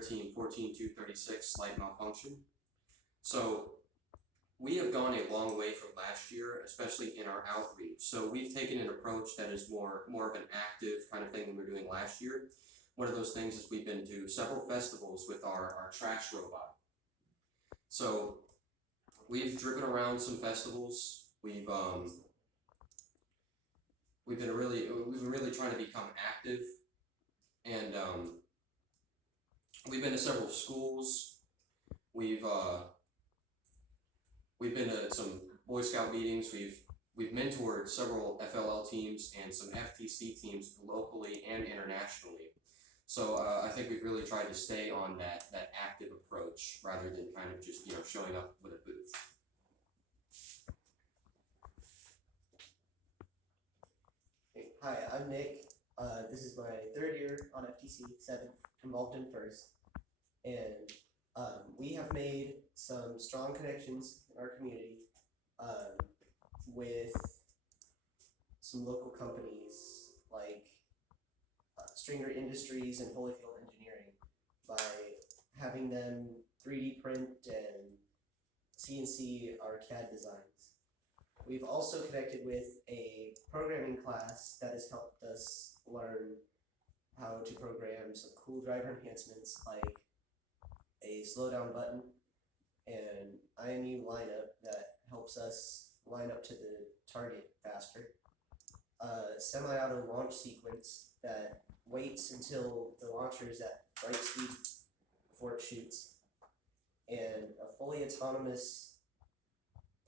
13, 14.236 slight malfunction. So we have gone a long way from last year, especially in our outreach. So we've taken an approach that is more of an active kind of thing than we were doing last year. One of those things is we've been to several festivals with our trash robot. So we've driven around some festivals. We've been really trying to become active, and we've been to several schools. We've been to some Boy Scout meetings. We've mentored several FLL teams and some FTC teams locally and internationally. So I think we've really tried to stay on that active approach rather than kind of just showing up with a booth. Hi, I'm Nick. This is my third year on FTC, 7th, involved in first. And we have made some strong connections in our community with some local companies like Stringer Industries and Holyfield Engineering by having them 3D print and CNC our CAD designs. We've also connected with a programming class that has helped us learn how to program some cool driver enhancements like a slow down button and IMU lineup that helps us line up to the target faster. A semi-auto launch sequence that waits until the launcher is at right speed before it shoots. And a fully autonomous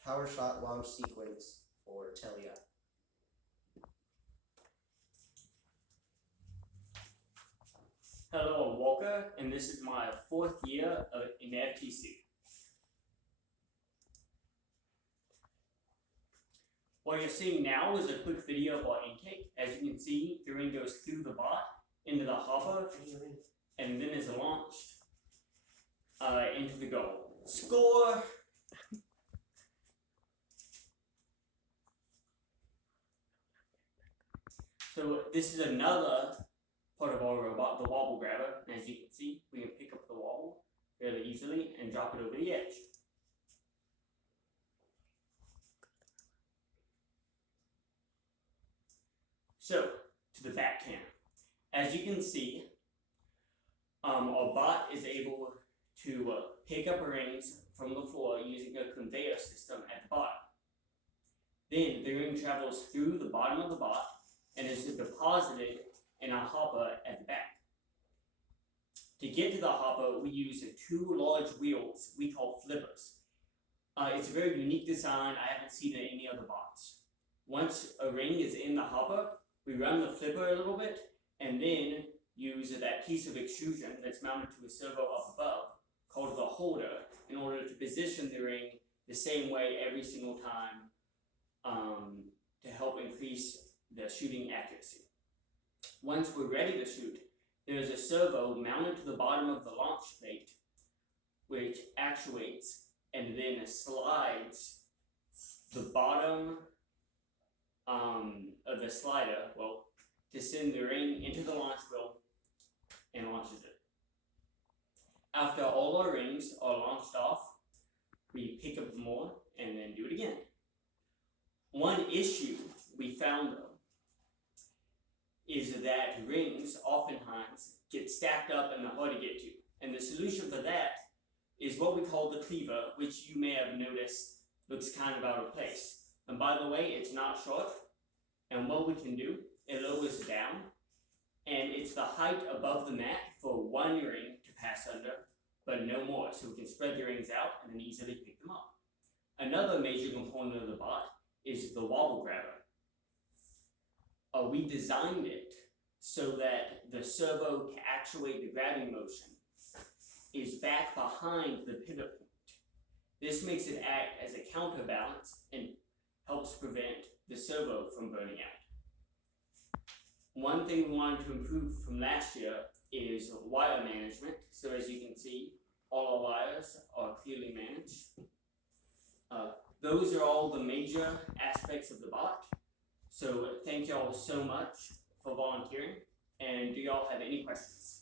power shot launch sequence for Telia. Hello, I'm Walker, and this is my 4th year in FTC. What you're seeing now is a quick video of our intake. As you can see, the ring goes through the bot into the hopper, and then is launched into the goal. Score! So this is another part of our robot, the wobble grabber. And as you can see, we can pick up the wobble fairly easily and drop it over the edge. So, to the back cam. As you can see, our bot is able to pick up rings from the floor using a conveyor system at the bottom. Then the ring travels through the bottom of the bot and is deposited in a hopper at the back. To get to the hopper, we use 2 large wheels we call flippers. It's a very unique design. I haven't seen it in any other bots. Once a ring is in the hopper, we run the flipper a little bit and then use that piece of extrusion that's mounted to a servo up above called the holder in order to position the ring the same way every single time to help increase the shooting accuracy. Once we're ready to shoot, there's a servo mounted to the bottom of the launch plate which actuates and then slides the bottom of the slider, to send the ring into the launch wheel and launches it. After all our rings are launched off, we pick up more and then do it again. One issue we found though is that rings oftentimes get stacked up and they're hard to get to. And the solution for that is what we call the cleaver, which you may have noticed looks kind of out of place. And by the way, it's not short. And what we can do, it lowers down, and it's the height above the mat for one ring to pass under, but no more. So we can spread the rings out and then easily pick them up. Another major component of the bot is the wobble grabber. We designed it so that the servo to actuate the grabbing motion is back behind the pivot point. This makes it act as a counterbalance and helps prevent the servo from burning out. One thing we wanted to improve from last year is wire management. So as you can see, all our wires are clearly managed. Those are all the major aspects of the bot. So thank y'all so much for volunteering. And do y'all have any questions?